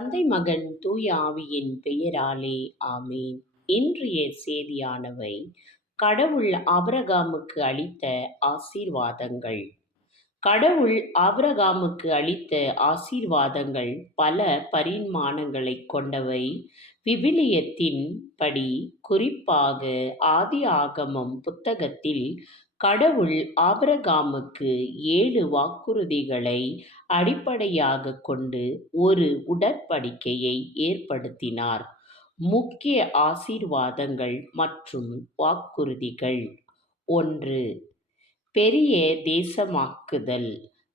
தந்தை மகன் தூய ஆவியின் பெயராலே ஆமேன். இன்றைய செய்தியானவை கடவுள் ஆபிரகாமுக்கு அளித்த ஆசீர்வாதங்கள். கடவுள் ஆபிரகாமுக்கு அளித்த ஆசீர்வாதங்கள் பல பரிமாணங்களைக் கொண்டவை. விவிலியத்தின் படி, குறிப்பாக ஆதியாகமம் புத்தகத்தில் கடவுள் ஆபிரகாமுக்கு 7 வாக்குறுதிகளை அடிப்படையாகக் கொண்டு ஒரு உடன்படிக்கையை ஏற்படுத்தினார். முக்கிய ஆசீர்வாதங்கள் மற்றும் வாக்குறுதிகள். 1. பெரிய தேசமாக்குதல்.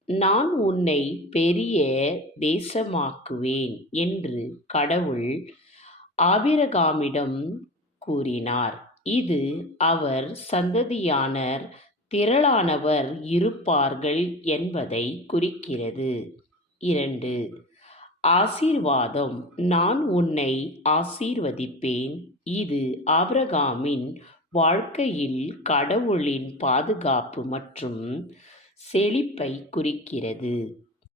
நான் உன்னை பெரிய தேசமாக்குவேன் என்று கடவுள் ஆபிரகாமிடம் கூறினார். இது அவர் சந்ததியினர் திரளானவர் இருப்பார்கள் என்பதை குறிக்கிறது. 2. ஆசீர்வாதம். நான் உன்னை ஆசீர்வதிப்பேன். இது ஆபிரகாமின் வாழ்க்கையில் கடவுளின் பாதுகாப்பு மற்றும் செழிப்பை குறிக்கிறது.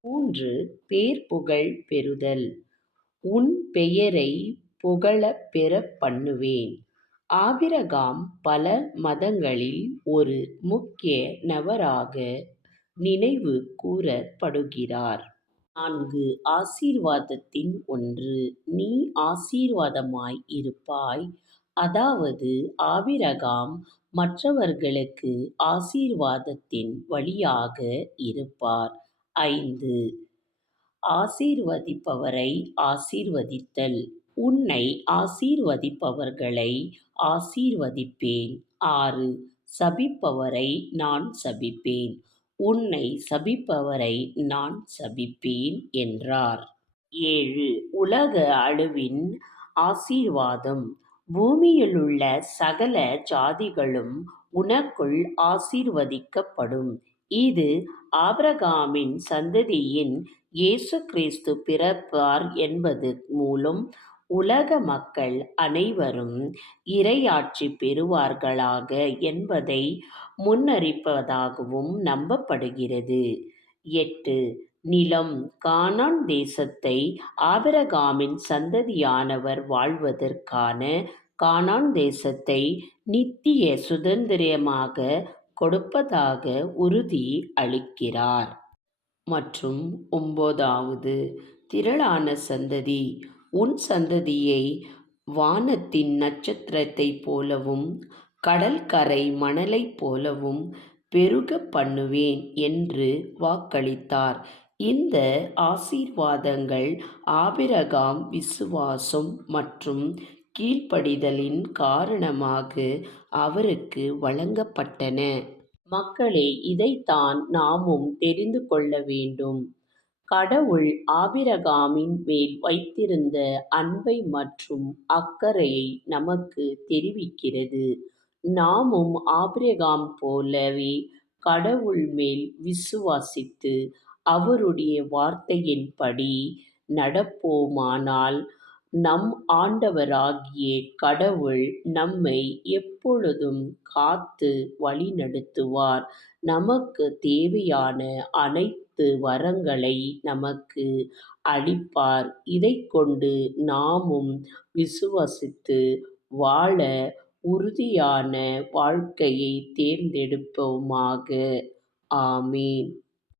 3. பேர்புகழ் பெறுதல். உன் பெயரை புகழப் பெறப் பண்ணுவேன். ஆபிரகாம் பல மதங்களில் ஒரு முக்கிய நபராக நினைவு கூரப்படுகிறார். 4. ஆசீர்வாதத்தின் ஒன்று. நீ ஆசீர்வாதமாய் இருப்பாய். அதாவது ஆபிரகாம் மற்றவர்களுக்கு ஆசீர்வாதத்தின் வழியாக இருப்பார். 5. ஆசீர்வதிப்பவரை ஆசீர்வதித்தல். உன்னை ஆசீர்வதிப்பவர்களை ஆசீர்வதிப்பேன். 6. சபிப்பவரை நான் சபிப்பேன். உன்னை சபிப்பவரை நான் சபிப்பேன் என்றார். 7. உலக அழிவின் ஆசீர்வாதம். பூமியிலுள்ள சகல ஜாதிகளும் உனக்குள் ஆசீர்வதிக்கப்படும். இது ஆபிரகாமின் சந்ததியில் இயேசு கிறிஸ்து பிறப்பார் என்பது மூலம் உலக மக்கள் அனைவரும் இறையாட்சி பெறுவார்களாக என்பதை முன்னறிப்பதாகவும் நம்பப்படுகிறது. 8. நிலம். கானான் தேசத்தை ஆபிரகாமின் சந்ததியானவர் வாழ்வதற்கான கானான் தேசத்தை நித்திய சுதந்திரமாக கொடுப்பதாக உறுதி அளிக்கிறார். மற்றும் 9. திரளான சந்ததி. உன் சந்ததியை வானத்தின் நட்சத்திரத்தைப் போலவும் கடற்கரை மணலைப் போலவும் பெருகப் பண்ணுவேன் என்று வாக்களித்தார். இந்த ஆசீர்வாதங்கள் ஆபிரகாம் விசுவாசம் மற்றும் கீழ்ப்படிதலின் காரணமாக அவருக்கு வழங்கப்பட்டன. மக்களே, இதைத்தான் நாமும் தெரிந்து கொள்ள வேண்டும். கடவுள் ஆபிரகாமின் மேல் வைத்திருந்த அன்பை மற்றும் அக்கறையை நமக்கு தெரிவிக்கிறது. நாமும் ஆபிரகாம் போலவே கடவுள் மேல் விசுவாசித்து அவருடைய வார்த்தையின்படி நடப்போமானால், நம் ஆண்டவராகிய கடவுள் நம்மை எப்பொழுதும் காத்து வழிநடத்துவார். நமக்கு தேவையான அனைத்து வரங்களை நமக்கு அளிப்பார். இதைக் கொண்டு நாமும் விசுவாசித்து வாழ உறுதியான வாழ்க்கையை தேர்ந்தெடுப்போமாக. ஆமேன்.